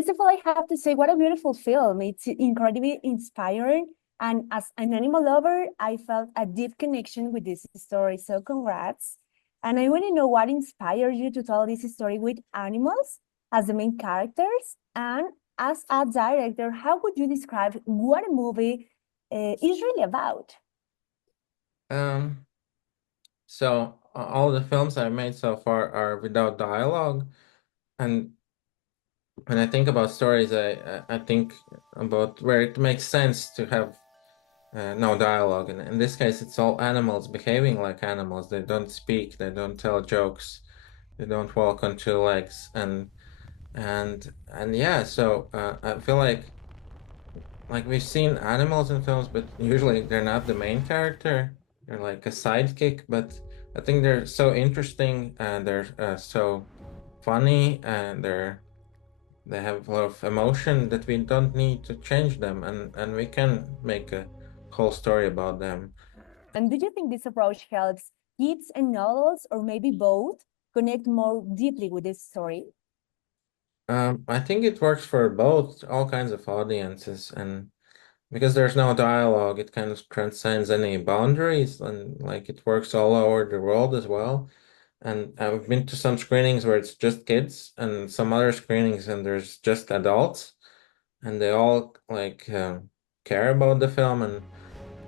First of all, I have to say, what a beautiful film. It's incredibly inspiring. And as an animal lover, I felt a deep connection with this story. So congrats. And I want to know what inspired you to tell this story with animals as the main characters. And as a director, how would you describe what a movie is really about? Um, so all the films I've made so far are without dialogue, and when I think about stories, I think about where it makes sense to have no dialogue. And in this case, it's all animals behaving like animals. They don't speak, they don't tell jokes, they don't walk on two legs, and yeah. So I feel like we've seen animals in films, but usually they're not the main character. They're like a sidekick, but I think they're so interesting and they're so funny and they have a lot of emotion that we don't need to change them, and we can make a whole story about them. And do you think this approach helps kids and adults, or maybe both, connect more deeply with this story? I think it works for both, all kinds of audiences, and because there's no dialogue, it kind of transcends any boundaries, and like it works all over the world as well. And I've been to some screenings where it's just kids, and some other screenings and there's just adults, and they all like care about the film, and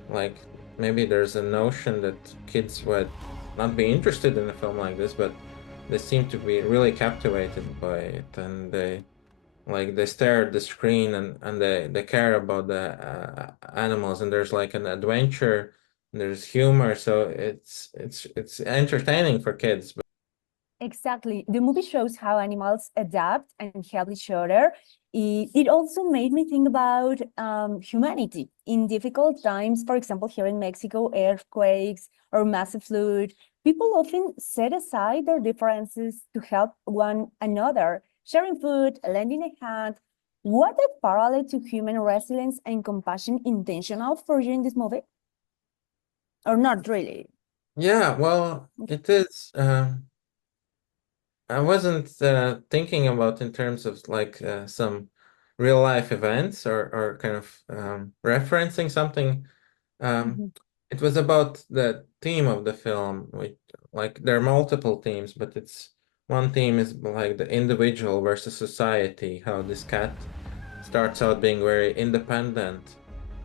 like maybe there's a notion that kids would not be interested in a film like this, but they seem to be really captivated by it, and they stare at the screen, and they care about the animals, and there's like an adventure, and there's humor, so it's entertaining for kids. Exactly. The movie shows how animals adapt and help each other. It also made me think about humanity in difficult times. For example, here in Mexico, earthquakes or massive flood, people often set aside their differences to help one another, sharing food, lending a hand. What a parallel to human resilience and compassion intentional for you in this movie? Or not really? Yeah, well, it is. I wasn't thinking about in terms of like some real life events or kind of referencing something. Um, Mhm. it was about the theme of the film, which like there are multiple themes, but it's one theme is like the individual versus society, how this cat starts out being very independent,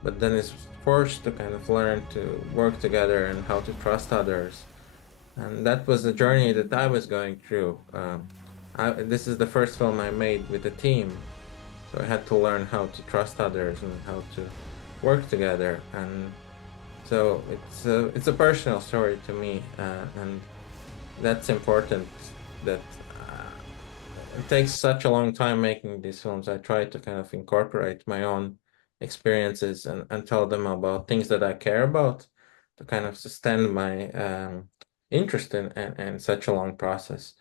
but then is forced to kind of learn to work together and how to trust others. And that was the journey that I was going through. This is the first film I made with a team, so I had to learn how to trust others and how to work together. And so it's a personal story to me, and that's important. That it takes such a long time making these films. I try to kind of incorporate my own experiences and tell them about things that I care about to kind of sustain my interest in such a long process.